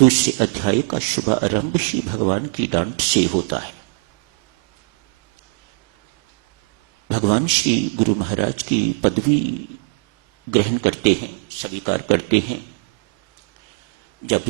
दूसरे अध्याय का शुभारंभ ही भगवान की डांट से होता है। भगवान श्री गुरु महाराज की पदवी ग्रहण करते हैं, स्वीकार करते हैं जब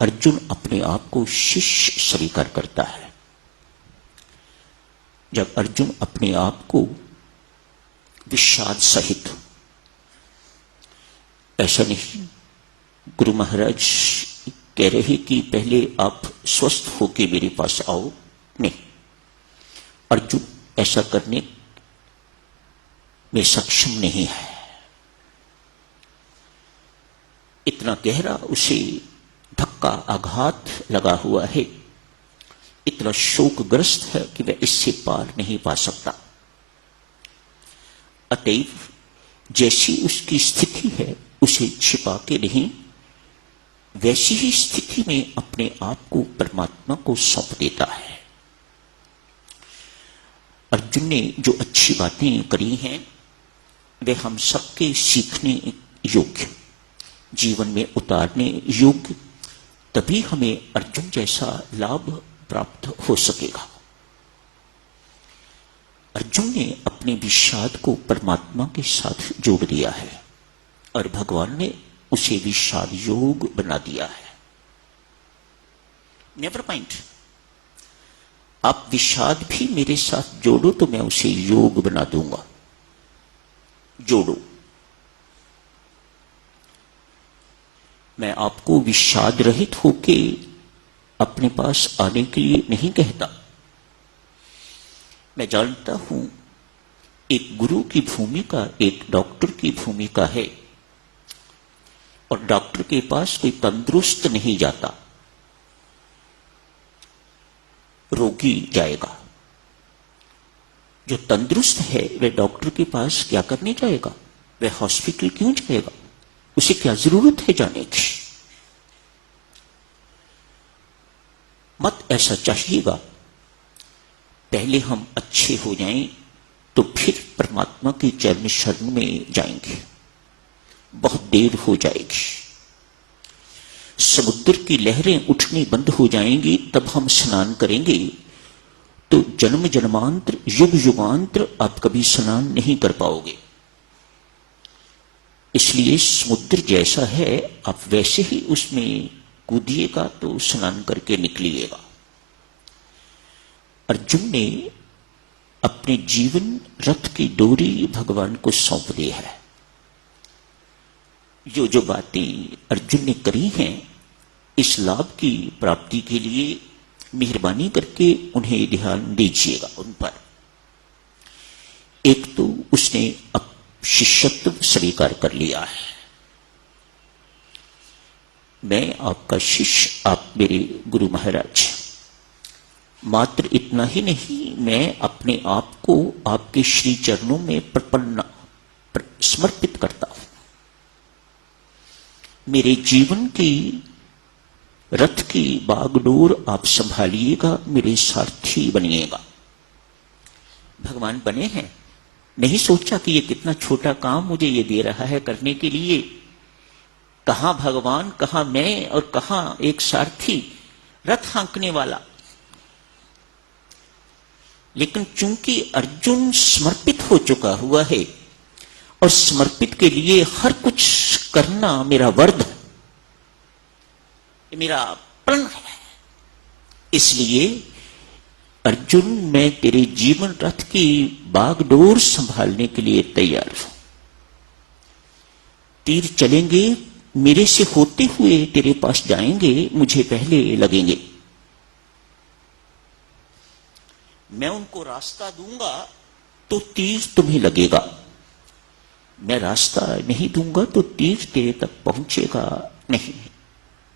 अर्जुन अपने आप को शिष्य स्वीकार करता है। जब अर्जुन अपने आप को विषाद सहित, ऐसा नहीं गुरु महाराज कह रहे कि पहले आप स्वस्थ होके मेरे पास आओ, नहीं, अर्जुन ऐसा करने में सक्षम नहीं है। इतना गहरा उसे धक्का आघात लगा हुआ है, इतना शोकग्रस्त है कि वह इससे पार नहीं पा सकता। अतएव जैसी उसकी स्थिति है उसे छिपा के नहीं, वैसी ही स्थिति में अपने आप को परमात्मा को सौंप देता है। अर्जुन ने जो अच्छी बातें करी हैं वे हम सबके सीखने योग्य, जीवन में उतारने योग्य, तभी हमें अर्जुन जैसा लाभ प्राप्त हो सकेगा। अर्जुन ने अपने विषाद को परमात्मा के साथ जोड़ दिया है और भगवान ने उसे विषाद योग बना दिया है। नेवर माइंड, आप विषाद भी मेरे साथ जोड़ो तो मैं उसे योग बना दूंगा। जोड़ो, मैं आपको विषाद रहित होके अपने पास आने के लिए नहीं कहता। मैं जानता हूं एक गुरु की भूमिका एक डॉक्टर की भूमिका है, और डॉक्टर के पास कोई तंदुरुस्त नहीं जाता, रोगी जाएगा। जो तंदुरुस्त है वह डॉक्टर के पास क्या करने जाएगा? वह हॉस्पिटल क्यों जाएगा? उसे क्या जरूरत है जाने की? मत ऐसा चाहिएगा। पहले हम अच्छे हो जाएं तो फिर परमात्मा के चरण शरण में जाएंगे। बहुत देर हो जाएगी, समुद्र की लहरें उठनी बंद हो जाएंगी, तब हम स्नान करेंगे तो जन्म जन्मांतर युग युगांतर आप कभी स्नान नहीं कर पाओगे। इसलिए समुद्र जैसा है आप वैसे ही उसमें कूदिएगा तो स्नान करके निकलिएगा। अर्जुन ने अपने जीवन रथ की डोरी भगवान को सौंप दी है। जो जो बातें अर्जुन ने करी हैं इस लाभ की प्राप्ति के लिए मेहरबानी करके उन्हें ध्यान दीजिएगा उन पर। एक तो उसने अब शिष्यत्व स्वीकार कर लिया है। मैं आपका शिष्य, आप मेरे गुरु महाराज। मात्र इतना ही नहीं, मैं अपने आप को आपके श्री चरणों में प्रपन्न समर्पित करता हूं। मेरे जीवन की रथ की बागडोर आप संभालिएगा, मेरे सारथी बनिएगा। भगवान बने हैं, नहीं सोचा कि ये कितना छोटा काम मुझे ये दे रहा है करने के लिए। कहां भगवान, कहां मैं और कहां एक सारथी, रथ हाँकने वाला। लेकिन चूंकि अर्जुन समर्पित हो चुका हुआ है और समर्पित के लिए हर कुछ करना मेरा वर्ध है, मेरा प्रण है, इसलिए अर्जुन मैं तेरे जीवन रथ की बागडोर संभालने के लिए तैयार हूं। तीर चलेंगे, मेरे से होते हुए तेरे पास जाएंगे, मुझे पहले लगेंगे। मैं उनको रास्ता दूंगा तो तीर तुम्हें लगेगा, मैं रास्ता नहीं दूंगा तो तीर तेरे तक पहुंचेगा नहीं।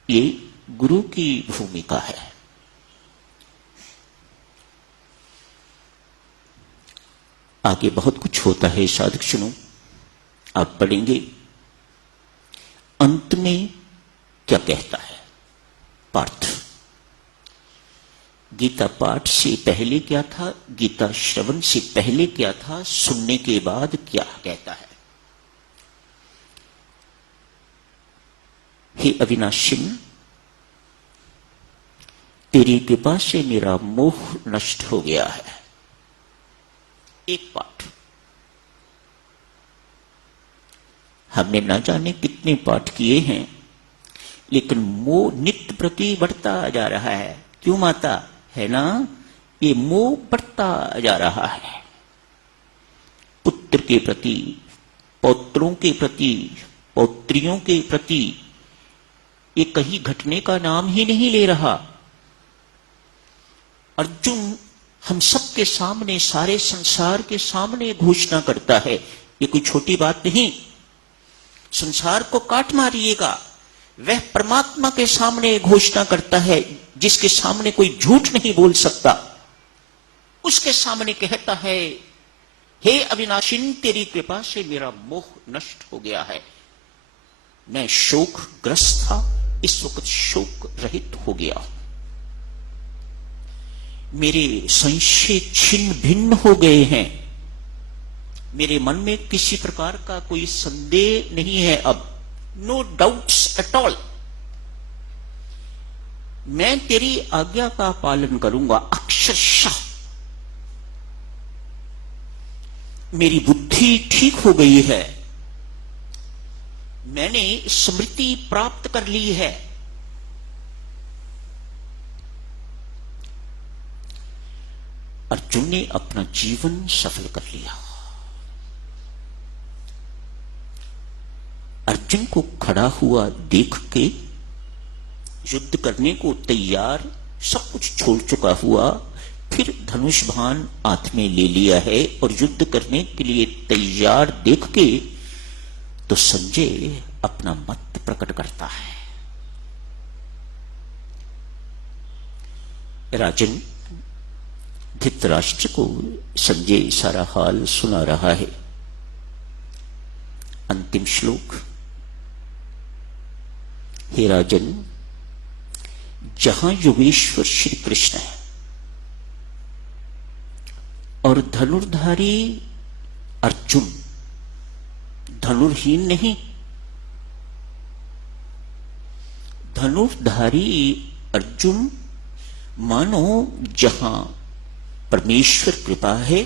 ये गुरु की भूमिका है। आगे बहुत कुछ होता है, साधक सुनो, आप पढ़ेंगे। अंत में क्या कहता है पार्थ? गीता पाठ से पहले क्या था, गीता श्रवण से पहले क्या था, सुनने के बाद क्या कहता है? हे अविनाशिन, तेरी कृपा से मेरा मोह नष्ट हो गया है। एक पाठ, हमने ना जाने कितने पाठ किए हैं, लेकिन मोह नित्य प्रति बढ़ता जा रहा है। क्यों माता? है ना, ये मोह बढ़ता जा रहा है। पुत्र के प्रति, पौत्रों के प्रति, पौत्रियों के प्रति ये कहीं घटने का नाम ही नहीं ले रहा। अर्जुन हम सबके सामने, सारे संसार के सामने घोषणा करता है, ये कोई छोटी बात नहीं। संसार को काट मारिएगा, वह परमात्मा के सामने घोषणा करता है, जिसके सामने कोई झूठ नहीं बोल सकता। उसके सामने कहता है, हे अविनाशिन, तेरी कृपा से मेरा मोह नष्ट हो गया है। मैं शोकग्रस्त था, इस वक्त शोक रहित हो गया। मेरे संशय छिन्न भिन्न हो गए हैं। मेरे मन में किसी प्रकार का कोई संदेह नहीं है अब। No doubts at all. मैं तेरी आज्ञा का पालन करूंगा अक्षरशः। मेरी बुद्धि ठीक हो गई है। मैंने स्मृति प्राप्त कर ली है। अर्जुन ने अपना जीवन सफल कर लिया। अर्जुन को खड़ा हुआ देख के, युद्ध करने को तैयार, सब कुछ छोड़ चुका हुआ, फिर धनुष बाण हाथ में ले लिया है और युद्ध करने के लिए तैयार देख के तो संजय अपना मत प्रकट करता है। राजन, धृतराष्ट्र को संजय सारा हाल सुना रहा है। अंतिम श्लोक, हे राजन, जहां योगेश्वर श्री कृष्ण है और धनुर्धारी अर्जुन धनुर्हीन नहीं, धनुर्धारी अर्जुन मानो जहां परमेश्वर कृपा है,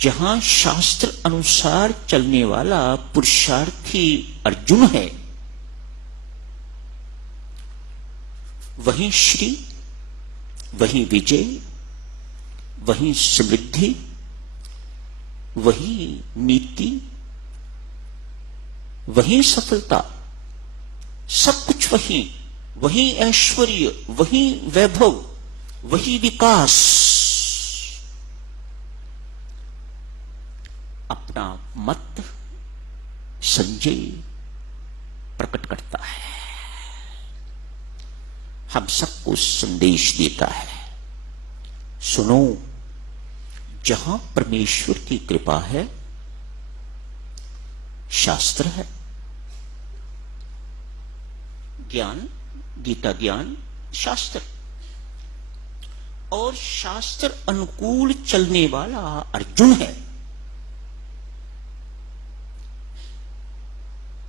जहां शास्त्र अनुसार चलने वाला पुरुषार्थी अर्जुन है, वहीं श्री, वहीं विजय, वहीं समृद्धि, वहीं नीति, वहीं सफलता, सब कुछ वहीं, वहीं ऐश्वर्य, वहीं वैभव, वही विकास। अपना मत संजय प्रकट करता है, हम सबको संदेश देता है। सुनो, जहां परमेश्वर की कृपा है, शास्त्र है, ज्ञान, गीता ज्ञान, शास्त्र, और शास्त्र अनुकूल चलने वाला अर्जुन है।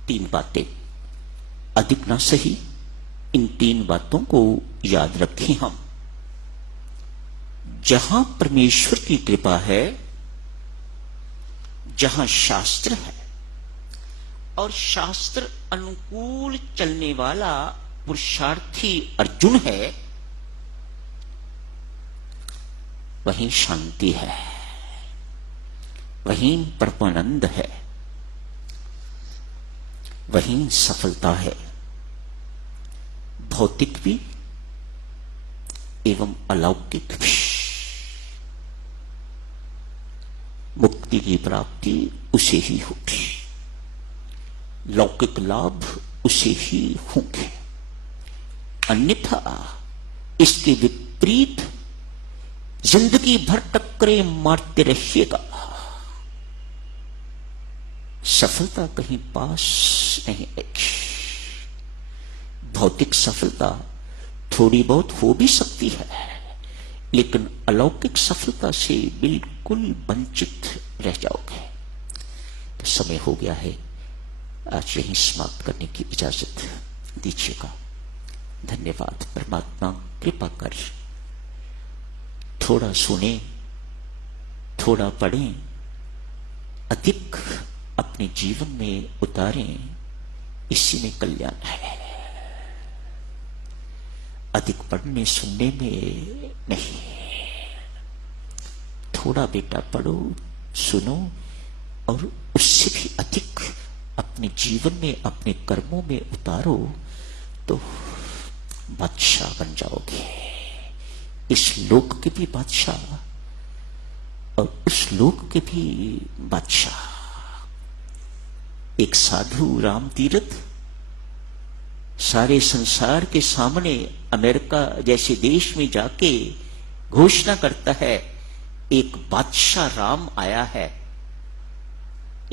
तीन बातें, अधिक ना सही, इन तीन बातों को याद रखें हम। जहां परमेश्वर की कृपा है, जहां शास्त्र है और शास्त्र अनुकूल चलने वाला पुरुषार्थी अर्जुन है, वहीं शांति है, वहीं परमानंद है, वहीं सफलता है, भौतिक भी एवं अलौकिक भी। मुक्ति की प्राप्ति उसे ही होगी, लौकिक लाभ उसे ही होंगे, अन्यथा इसके विपरीत जिंदगी भर टक्करे मारते रहिएगा, सफलता कहीं पास नहीं आएगी। भौतिक सफलता थोड़ी बहुत हो भी सकती है, लेकिन अलौकिक सफलता से बिल्कुल वंचित रह जाओगे। तो समय हो गया है, आज यहीं समाप्त करने की इजाजत दीजिएगा। धन्यवाद। परमात्मा कृपा कर थोड़ा सुने, थोड़ा पढ़ें, अधिक अपने जीवन में उतारें, इसी में कल्याण है। अधिक पढ़ने सुनने में नहीं, थोड़ा बेटा पढ़ो, सुनो और उससे भी अधिक अपने जीवन में, अपने कर्मों में उतारो तो बादशाह बन जाओगे। इस लोक के भी बादशाह और उस लोक के भी बादशाह। एक साधु राम तीरथ सारे संसार के सामने अमेरिका जैसे देश में जाके घोषणा करता है, एक बादशाह राम आया है।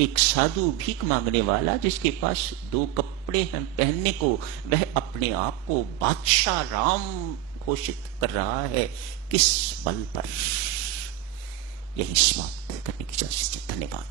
एक साधु भीख मांगने वाला जिसके पास 2 कपड़े हैं पहनने को, वह अपने आप को बादशाह राम घोषित कर रहा है। किस बल पर? यही समाप्त करने की इजाजत। धन्यवाद।